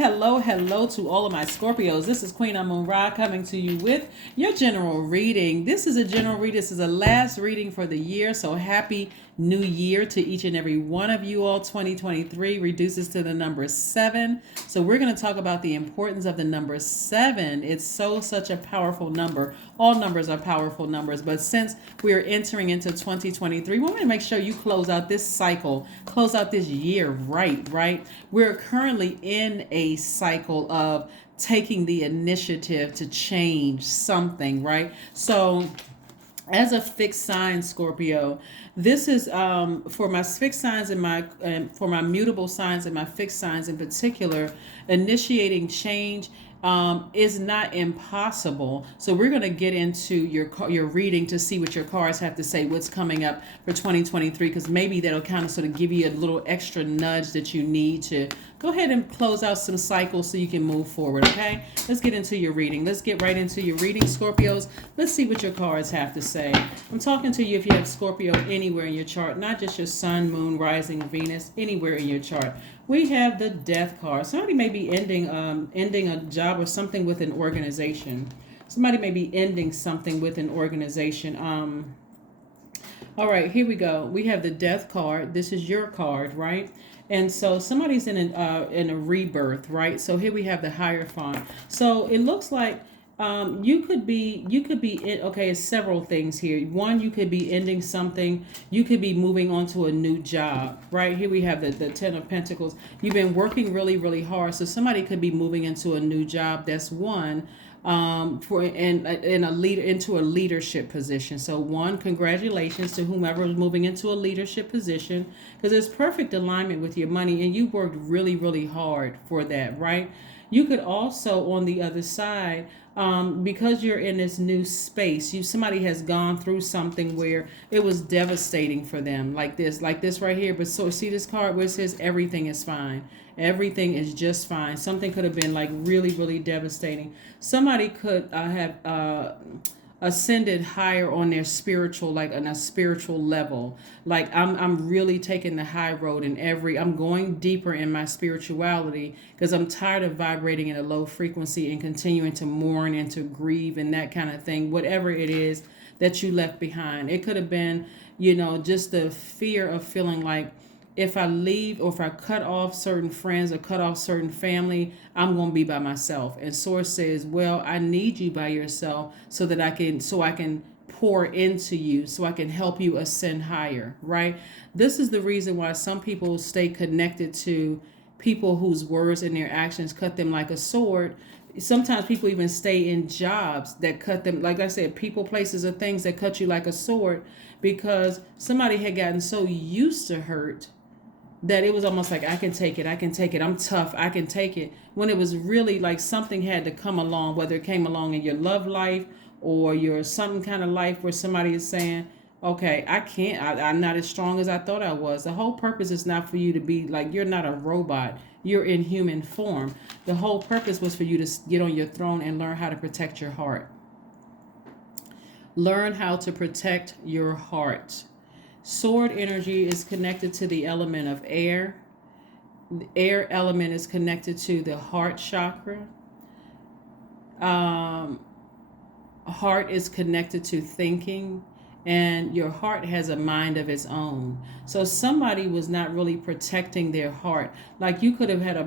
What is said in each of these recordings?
Hello to all of my Scorpios. This is Queen Amun Ra coming to you with your general reading. This is a general reading. This is the last reading for the year. So happy new year to each and every one of you all. 2023 reduces to the number 7. So we're going to talk about the importance of the number 7. It's such a powerful number. All numbers are powerful numbers. But since we're entering into 2023, we want to make sure you close out this cycle, close out this year right? We're currently in a cycle of taking the initiative to change something, right? So as a fixed sign Scorpio, this is for my fixed signs and for my mutable signs and my fixed signs in particular, initiating change is not impossible. So we're going to get into your reading to see what your cards have to say, what's coming up for 2023, because maybe that'll kind of sort of give you a little extra nudge that you need to go ahead and close out some cycles so you can move forward. Okay, let's get into your reading. Let's get right into your reading, Scorpios. Let's see what your cards have to say. I'm talking to you if you have Scorpio anywhere in your chart, not just your sun, moon, rising, Venus, anywhere in your chart. We have the Death card. Somebody may be ending a job or something with an organization. Somebody may be ending something with an organization. All right, here we go. We have the Death card. This is your card, right? And so somebody's in a rebirth, right? So here we have the Hierophant. So it looks like you could be okay, it's several things here. One, you could be ending something. You could be moving on to a new job, right? Here we have the Ten of Pentacles. You've been working really hard, so somebody could be moving into a new job. That's one. Into a leadership position. So one, congratulations to whomever is moving into a leadership position, because it's perfect alignment with your money and you worked really hard for that, right? You could also, on the other side, because you're in this new space, somebody has gone through something where it was devastating for them, like this right here. But so see this card where it says everything is fine. Everything is just fine. Something could have been like really devastating. Somebody could have ascended higher on their spiritual, like on a spiritual level. Like I'm really taking the high road I'm going deeper in my spirituality because I'm tired of vibrating at a low frequency and continuing to mourn and to grieve and that kind of thing, whatever it is that you left behind. It could have been, just the fear of feeling like if I leave or if I cut off certain friends or cut off certain family, I'm going to be by myself. And Source says, well, I need you by yourself so I can pour into you, so I can help you ascend higher, right? This is the reason why some people stay connected to people whose words and their actions cut them like a sword. Sometimes people even stay in jobs that cut them, like I said, people, places, or things that cut you like a sword, because somebody had gotten so used to hurt that it was almost like, I can take it, I'm tough, I can take it. When it was really like something had to come along, whether it came along in your love life or your something kind of life where somebody is saying, okay, I'm not as strong as I thought I was. The whole purpose is not for you to be like, you're not a robot, you're in human form. The whole purpose was for you to get on your throne and learn how to protect your heart. Learn how to protect your heart. Sword energy is connected to the element of air. The air element is connected to the heart chakra. Heart is connected to thinking, and your heart has a mind of its own. So somebody was not really protecting their heart. Like you could have had a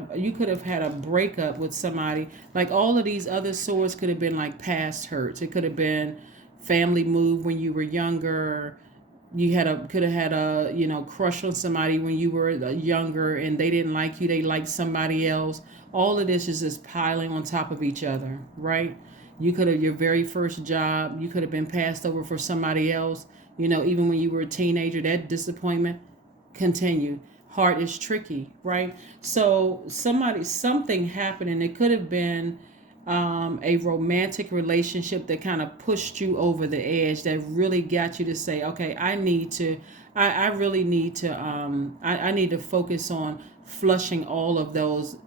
breakup with somebody. Like all of these other swords could have been like past hurts. It could have been family move when you were younger. You could have had a crush on somebody when you were younger and they didn't like you, they liked somebody else. All of this is just piling on top of each other, right? You could have, your very first job, you could have been passed over for somebody else. Even when you were a teenager, that disappointment continued. Heart is tricky, right? So something happened, and it could have been a romantic relationship that kind of pushed you over the edge, that really got you to say, okay, I need to focus on flushing all of those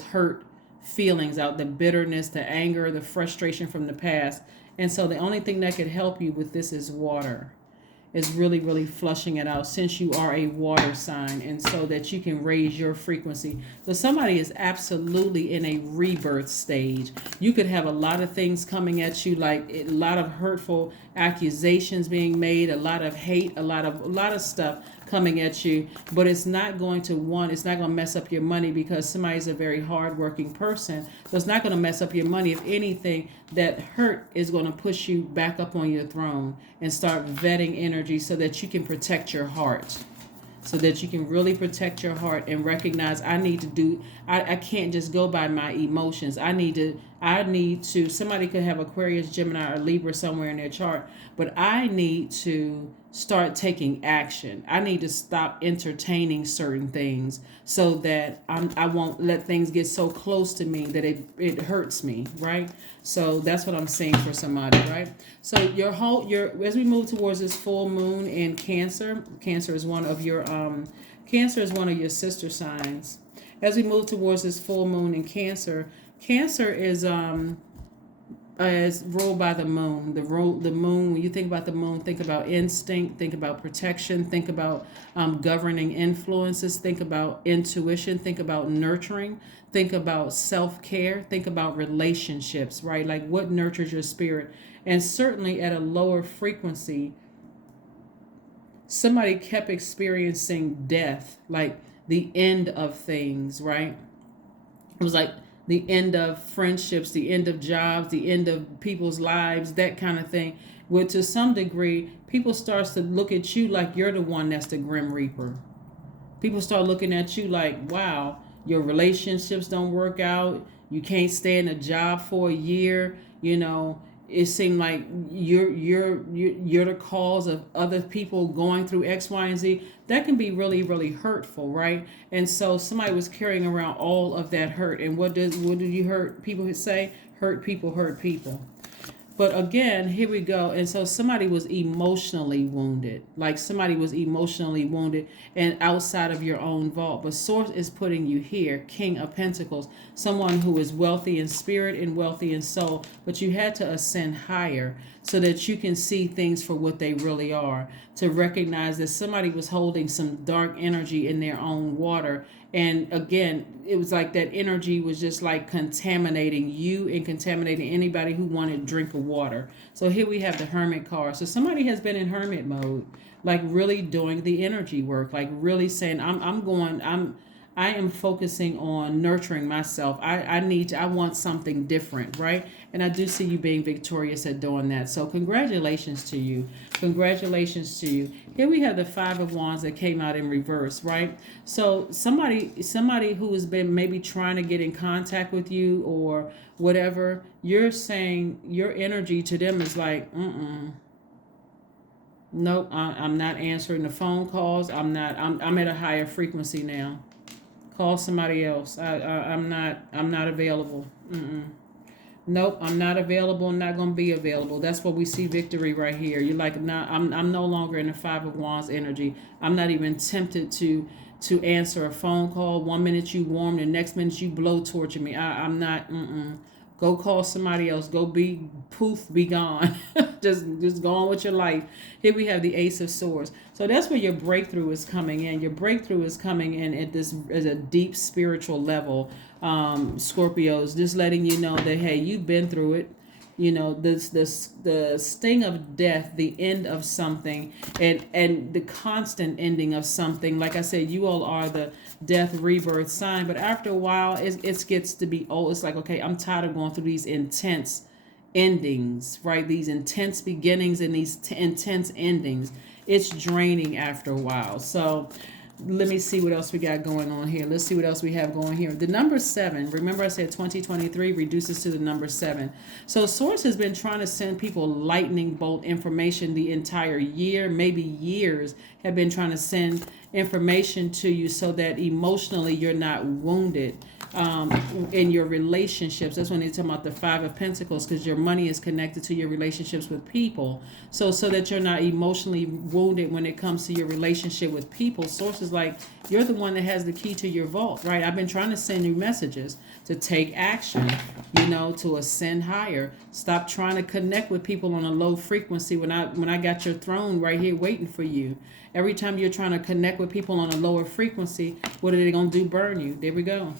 hurt feelings out, the bitterness, the anger, the frustration from the past. And so the only thing that could help you with this is water. is really, really flushing it out, since you are a water sign, and so that you can raise your frequency. So somebody is absolutely in a rebirth stage. You could have a lot of things coming at you, like a lot of hurtful accusations being made, a lot of hate, a lot of stuff coming at you, but it's not going to mess up your money, because somebody's a very hardworking person. So it's not going to mess up your money. If anything, that hurt is going to push you back up on your throne and start vetting energy, so that you can protect your heart. So that you can really protect your heart and recognize, I can't just go by my emotions. I need to, somebody could have Aquarius, Gemini, or Libra somewhere in their chart, but I need to start taking action. I need to stop entertaining certain things, so that I won't let things get so close to me that it hurts me, right? So that's what I'm saying for somebody, right? So as we move towards this full moon in Cancer, Cancer is one of your sister signs. As we move towards this full moon in Cancer, Cancer is ruled by the moon. The moon, when you think about the moon, think about instinct, think about protection, think about governing influences, think about intuition, think about nurturing, think about self-care, think about relationships, right? Like what nurtures your spirit. And certainly at a lower frequency, somebody kept experiencing death, like the end of things, right? It was like the end of friendships, the end of jobs, the end of people's lives, that kind of thing. Where to some degree, people starts to look at you like you're the one that's the Grim Reaper. People start looking at you like, wow, your relationships don't work out. You can't stay in a job for a year. It seemed like you're the cause of other people going through X, Y, and Z. That can be really, really hurtful, right? And so somebody was carrying around all of that hurt. And what do you hurt people say? Hurt people hurt people. But again, here we go. And so somebody was emotionally wounded. Like somebody was emotionally wounded and outside of your own vault. But Source is putting you here, King of Pentacles, someone who is wealthy in spirit and wealthy in soul. But you had to ascend higher so that you can see things for what they really are. To recognize that somebody was holding some dark energy in their own water. And again, it was like that energy was just like contaminating you and contaminating anybody who wanted to drink of water. So here we have the Hermit card. So somebody has been in hermit mode, like really doing the energy work, like really saying, I am focusing on nurturing myself. I want something different, right? And I do see you being victorious at doing that. So congratulations to you. Congratulations to you. Here we have the Five of Wands that came out in reverse, right? So somebody who has been maybe trying to get in contact with you or whatever, you're saying your energy to them is like, nope, I'm not answering the phone calls. I'm at a higher frequency now. Call somebody else. I'm not available. Nope, I'm not available. I'm not going to be available. That's what we see victory right here. You're like, nah, I'm no longer in the Five of Wands energy. I'm not even tempted to answer a phone call. 1 minute you warm, the next minute you blow torture me. I'm not. Go call somebody else. Go be gone. just go on with your life. Here we have the Ace of Swords. So that's where your breakthrough is coming in. Your breakthrough is coming in at a deep spiritual level. Scorpios, just letting you know that, hey, you've been through it. The sting of death, the end of something, and the constant ending of something. Like I said, you all are the death rebirth sign, but after a while it gets to be old. It's like, okay, I'm tired of going through these intense endings, right? These intense beginnings and these intense endings. It's draining after a while. So let me see what else we got going on here. Let's see what else we have going here. The number 7, remember I said 2023 reduces to the number 7. So Source has been trying to send people lightning bolt information the entire year, maybe years, have been trying to send information to you so that emotionally you're not wounded in your relationships. That's when they talk about the Five of Pentacles, because your money is connected to your relationships with people. So that you're not emotionally wounded when it comes to your relationship with people. Sources like, you're the one that has the key to your vault, right? I've been trying to send you messages to take action, to ascend higher. Stop trying to connect with people on a low frequency when I got your throne right here waiting for you. Every time you're trying to connect with people on a lower frequency, what are they going to do? Burn you. There we go.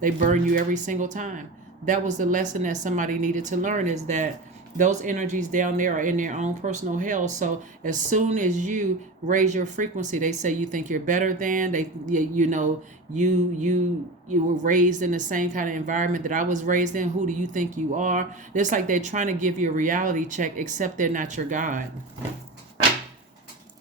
They burn you every single time. That was the lesson that somebody needed to learn, is that those energies down there are in their own personal hell. So as soon as you raise your frequency, they say you think you're better than, you were raised in the same kind of environment that I was raised in. Who do you think you are? It's like they're trying to give you a reality check, except they're not your God.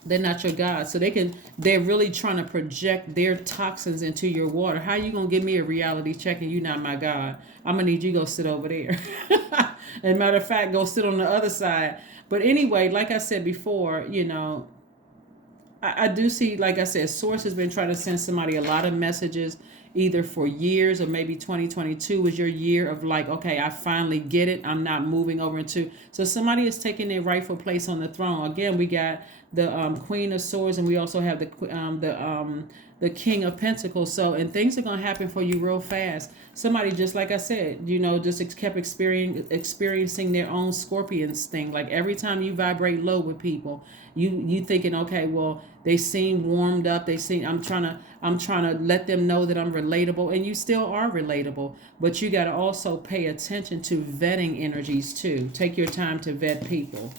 They're not your God. So they're really trying to project their toxins into your water. How you going to give me a reality check and you not my God? I'm going to need you to go sit over there. And matter of fact, go sit on the other side. But anyway, like I said before, I do see, like I said, Source has been trying to send somebody a lot of messages, either for years, or maybe 2022 was your year of like, okay, I finally get it. I'm not moving over into. So somebody is taking their rightful place on the throne. Again, we got the Queen of Swords, and we also have the King of Pentacles. So, and things are going to happen for you real fast. Somebody, just like I said, just kept experiencing their own Scorpions thing. Like every time you vibrate low with people, you thinking, okay, well, they seem warmed up. I'm trying to let them know that I'm relatable, and you still are relatable. But you got to also pay attention to vetting energies too. Take your time to vet people.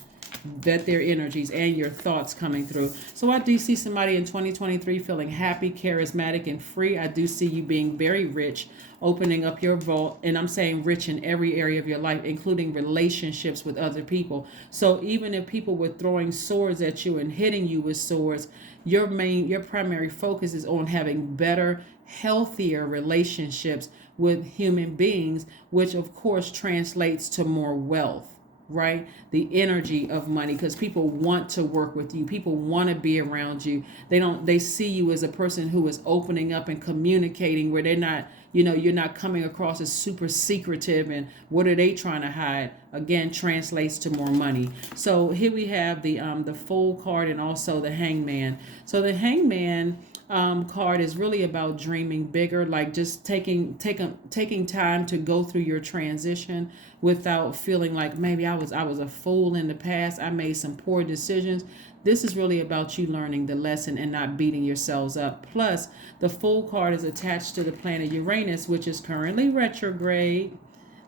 Vet their energies and your thoughts coming through. So I do see somebody in 2023 feeling happy, charismatic, and free. I do see you being very rich, opening up your vault, and I'm saying rich in every area of your life, including relationships with other people. So even if people were throwing swords at you and hitting you with swords, your primary focus is on having better, healthier relationships with human beings, which of course translates to more wealth. Right? The energy of money, because people want to work with you. People want to be around you. They see you as a person who is opening up and communicating, where they're not, you're not coming across as super secretive and what are they trying to hide? Again, translates to more money. So here we have the Fool card and also the Hangman. So the Hangman card is really about dreaming bigger, like just taking time to go through your transition without feeling like maybe I was a fool in the past. I made some poor decisions. This is really about you learning the lesson and not beating yourselves up. Plus, the Fool card is attached to the planet Uranus, which is currently retrograde.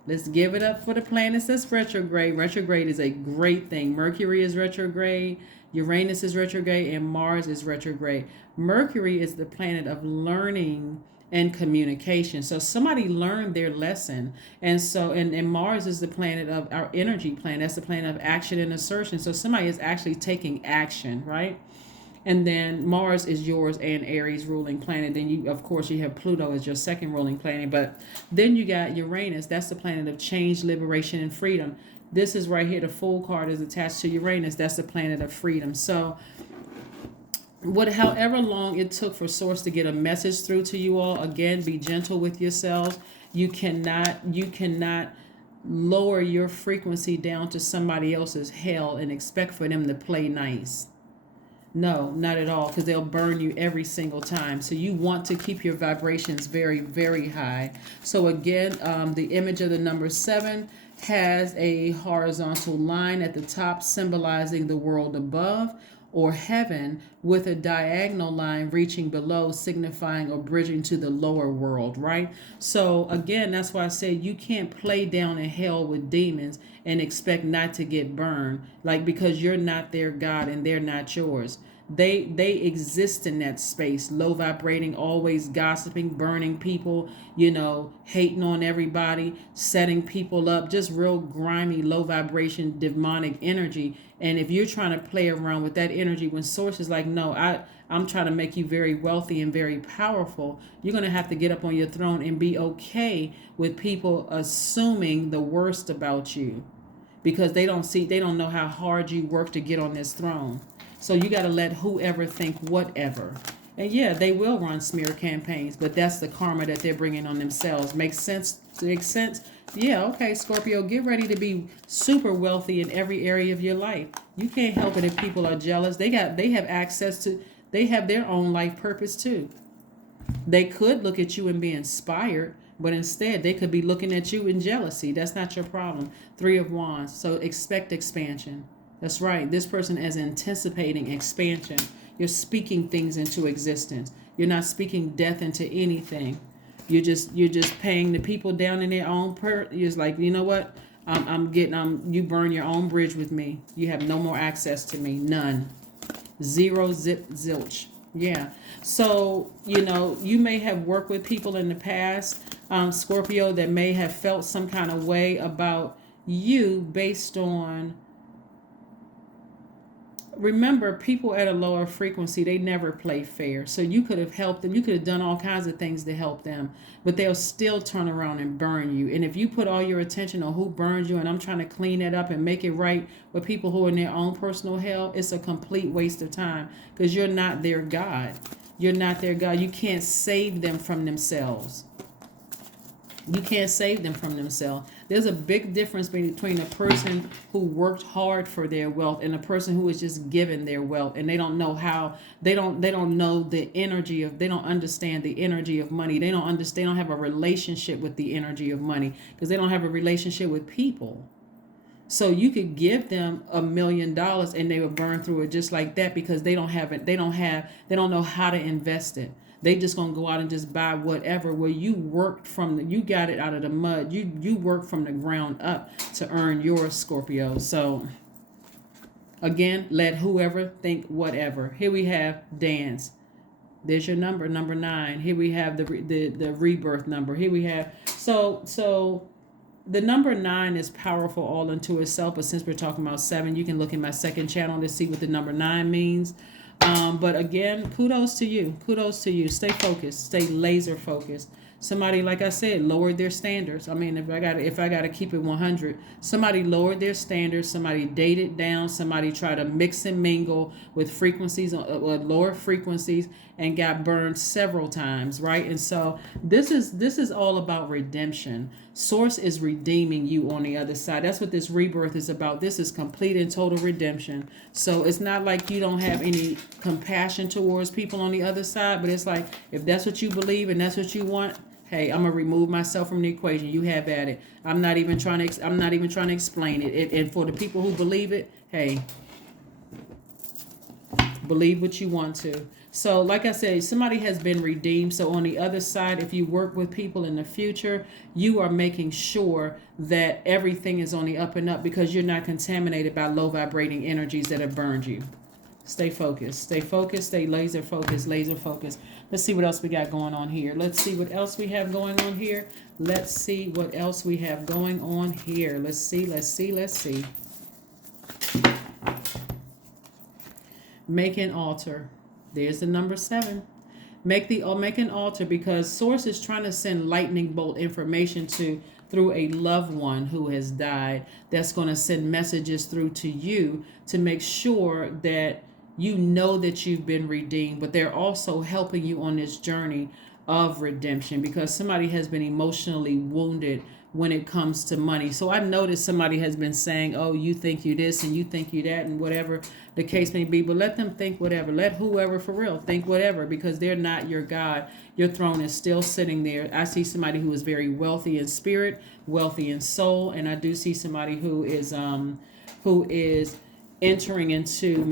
Let's give it up for the planets that's retrograde. Retrograde is a great thing. Mercury is retrograde, Uranus is retrograde, and Mars is retrograde. Mercury is the planet of learning and communication. So somebody learned their lesson. And so, and Mars is the planet of our energy planet. That's the planet of action and assertion. So somebody is actually taking action, right? And then Mars is yours and Aries ruling planet. Then you have Pluto as your second ruling planet. But then you got Uranus. That's the planet of change, liberation, and freedom. This is right here. The Fool card is attached to Uranus. That's the planet of freedom. So however long it took for Source to get a message through to you all, again, be gentle with yourselves. You cannot lower your frequency down to somebody else's hell and expect for them to play nice. No, not at all, because they'll burn you every single time. So you want to keep your vibrations very, very high. So again, the image of the number 7 has a horizontal line at the top symbolizing the world above, or heaven, with a diagonal line reaching below, signifying or bridging to the lower world, right? So again, that's why I say you can't play down in hell with demons and expect not to get burned, like, because you're not their God and they're not yours. They exist in that space, low vibrating, always gossiping, burning people, hating on everybody, setting people up, just real grimy, low vibration, demonic energy. And if you're trying to play around with that energy, when Source is like, no, I'm trying to make you very wealthy and very powerful, you're going to have to get up on your throne and be okay with people assuming the worst about you, because they don't know how hard you work to get on this throne. So you got to let whoever think whatever. And yeah, they will run smear campaigns, but that's the karma that they're bringing on themselves. Makes sense? Makes sense? Yeah, okay, Scorpio, get ready to be super wealthy in every area of your life. You can't help it if people are jealous. They have access to, they have their own life purpose too. They could look at you and be inspired, but instead they could be looking at you in jealousy. That's not your problem. Three of Wands. So expect expansion. That's right. This person is anticipating expansion. You're speaking things into existence. You're not speaking death into anything. You're just paying the people down in their own You're just like, you know what? You burn your own bridge with me. You have no more access to me. None. Zero, zip, zilch. Yeah. So, you may have worked with people in the past, Scorpio, that may have felt some kind of way about you based on, remember, people at a lower frequency, they never play fair. So you could have helped them. You could have done all kinds of things to help them, but they'll still turn around and burn you. And if you put all your attention on who burned you, and I'm trying to clean that up and make it right with people who are in their own personal hell, it's a complete waste of time, because you're not their God. You're not their God. You can't save them from themselves. You can't save them from themselves. There's a big difference between a person who worked hard for their wealth and a person who is just given their wealth, and they don't know how, they don't know the energy of, they don't understand the energy of money. They don't have a relationship with the energy of money, because they don't have a relationship with people. So you could give them $1 million and they will burn through it just like that, because they don't know how to invest it. They just gonna go out and just buy whatever. Where you worked you got it out of the mud. You worked from the ground up to earn yours, Scorpio. So again, let whoever think whatever. Here we have dance. There's your number 9. Here we have the rebirth number. Here we have so the number 9 is powerful all unto itself. But since we're talking about 7, you can look in my second channel to see what the number 9 means. But again, kudos to you. Kudos to you. Stay focused. Stay laser focused. Somebody, like I said, lowered their standards. I mean, if I gotta keep it 100, somebody lowered their standards. Somebody dated down. Somebody tried to mix and mingle with frequencies or lower frequencies and got burned several times, right? And so this is all about redemption. Source is redeeming you on the other side. That's what this rebirth is about. This is complete and total redemption. So it's not like you don't have any compassion towards people on the other side, but it's like, if that's what you believe and that's what you want, hey, I'm gonna remove myself from the equation. You have at it. I'm not even trying to explain it. And for the people who believe it, hey, believe what you want to. So like I said, somebody has been redeemed. So on the other side, if you work with people in the future, you are making sure that everything is on the up and up, because you're not contaminated by low vibrating energies that have burned you. Stay focused. Stay focused. Stay laser focused. Laser focused. Let's see what else we got going on here. Let's see what else we have going on here. Let's see what else we have going on here. Let's see. Make an altar. There's the number 7. Make an altar, because Source is trying to send lightning bolt information through a loved one who has died. That's going to send messages through to you to make sure that you know that you've been redeemed, but they're also helping you on this journey of redemption, because somebody has been emotionally wounded when it comes to money. So I noticed somebody has been saying, oh, you think you this and you think you that, and whatever the case may be, but let them think whatever. Let whoever for real think whatever, because they're not your God. Your throne is still sitting there. I see somebody who is very wealthy in spirit, wealthy in soul, and I do see somebody who is entering into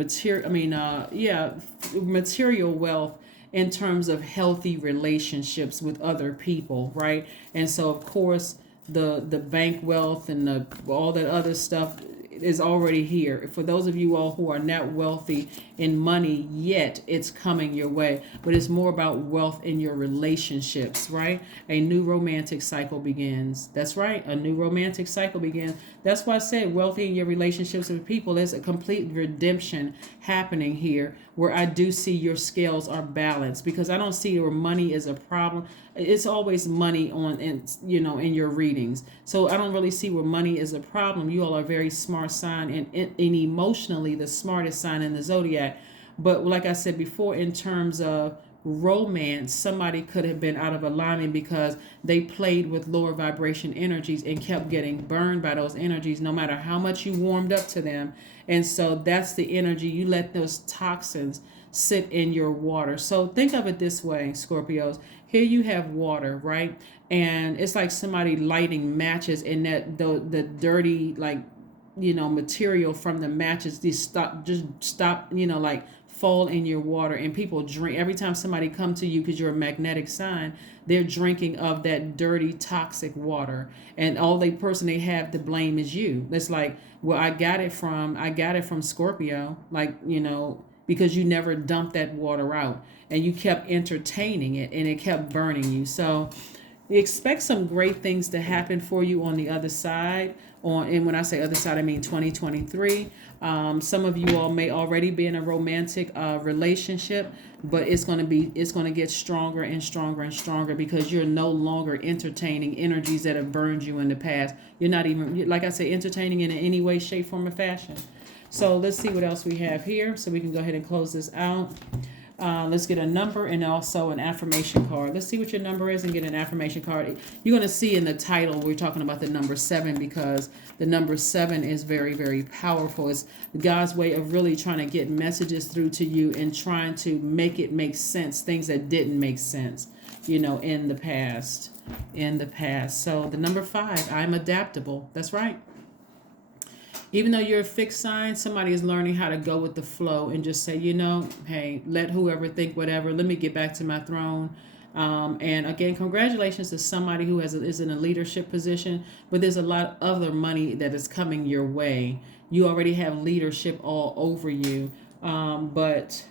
material wealth in terms of healthy relationships with other people, right? And so of course the bank wealth and all that other stuff is already here. For those of you all who are not wealthy in money yet, it's coming your way. But it's more about wealth in your relationships, right? A new romantic cycle begins. That's right. A new romantic cycle begins. That's why I said wealthy in your relationships with people. There's a complete redemption happening here, where I do see your scales are balanced, because I don't see where money is a problem. It's always money in your readings. So I don't really see where money is a problem. You all are a very smart sign, and emotionally the smartest sign in the zodiac. But like I said before, in terms of romance, somebody could have been out of alignment because they played with lower vibration energies and kept getting burned by those energies no matter how much you warmed up to them. And so that's the energy. You let those toxins sit in your water. So think of it this way, Scorpios. Here you have water, right? And it's like somebody lighting matches, and that the dirty, like, material from the matches, these stop, like fall in your water, and people drink. Every time somebody come to you, because you're a magnetic sign, they're drinking of that dirty, toxic water, and all the person they have to blame is you. It's like, well, I got it from Scorpio, like, because you never dumped that water out, and you kept entertaining it, and it kept burning you. So expect some great things to happen for you on the other side. And when I say other side, I mean 2023. Some of you all may already be in a romantic relationship, but it's going to get stronger and stronger and stronger, because you're no longer entertaining energies that have burned you in the past. You're not even, like I say, entertaining in any way, shape, form, or fashion. So let's see what else we have here, so we can go ahead and close this out. Let's get a number and also an affirmation card. Let's see what your number is and get an affirmation card. You're going to see in the title we're talking about the number 7, because the number 7 is very, very powerful. It's God's way of really trying to get messages through to you and trying to make it make sense, things that didn't make sense, in the past. So the number 5, I'm adaptable. That's right. Even though you're a fixed sign, somebody is learning how to go with the flow and just say, hey, let whoever think whatever. Let me get back to my throne. And again, congratulations to somebody who is in a leadership position, but there's a lot of other money that is coming your way. You already have leadership all over you. But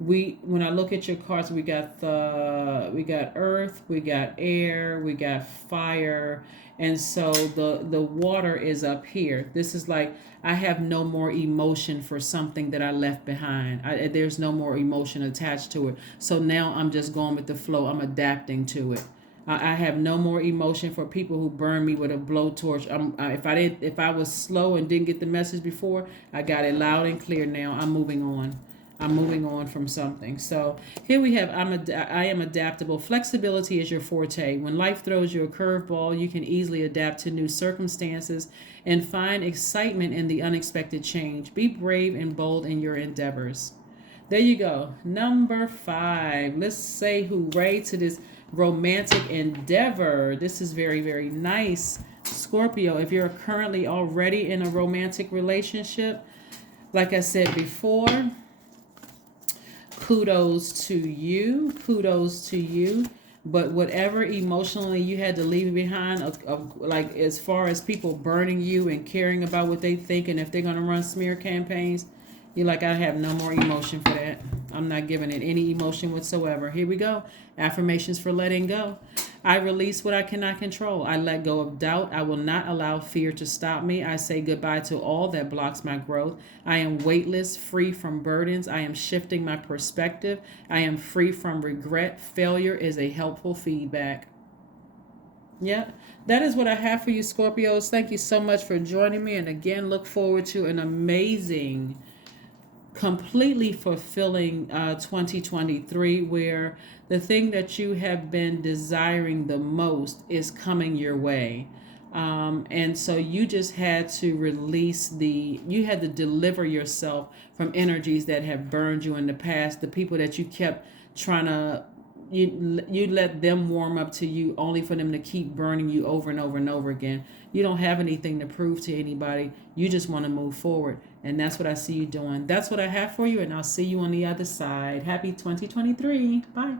when I look at your cards, we got earth, we got air, we got fire. And so the water is up here. This is like, I have no more emotion for something that I left behind. There's no more emotion attached to it. So now I'm just going with the flow. I'm adapting to it. I have no more emotion for people who burn me with a blowtorch. If I was slow and didn't get the message before, I got it loud and clear now. I'm moving on. I'm moving on from something. So here we have, I am adaptable. Flexibility is your forte. When life throws you a curveball, you can easily adapt to new circumstances and find excitement in the unexpected change. Be brave and bold in your endeavors. There you go. Number 5. Let's say hooray to this romantic endeavor. This is very, very nice. Scorpio, if you're currently already in a romantic relationship, like I said before, kudos to you. But whatever emotionally you had to leave behind, like as far as people burning you and caring about what they think, and if they're going to run smear campaigns, you're like, I have no more emotion for that. I'm not giving it any emotion whatsoever. Here we go. Affirmations for letting go. I release what I cannot control. I let go of doubt. I will not allow fear to stop me. I say goodbye to all that blocks my growth. I am weightless, free from burdens. I am shifting my perspective. I am free from regret. Failure is a helpful feedback. Yeah, that is what I have for you, Scorpios. Thank you so much for joining me. And again, look forward to an amazing, completely fulfilling 2023, where the thing that you have been desiring the most is coming your way. And so you just had to you had to deliver yourself from energies that have burned you in the past, the people that you kept trying to, you let them warm up to you only for them to keep burning you over and over and over again. You don't have anything to prove to anybody. You just want to move forward. And that's what I see you doing. That's what I have for you. And I'll see you on the other side. Happy 2023. Bye.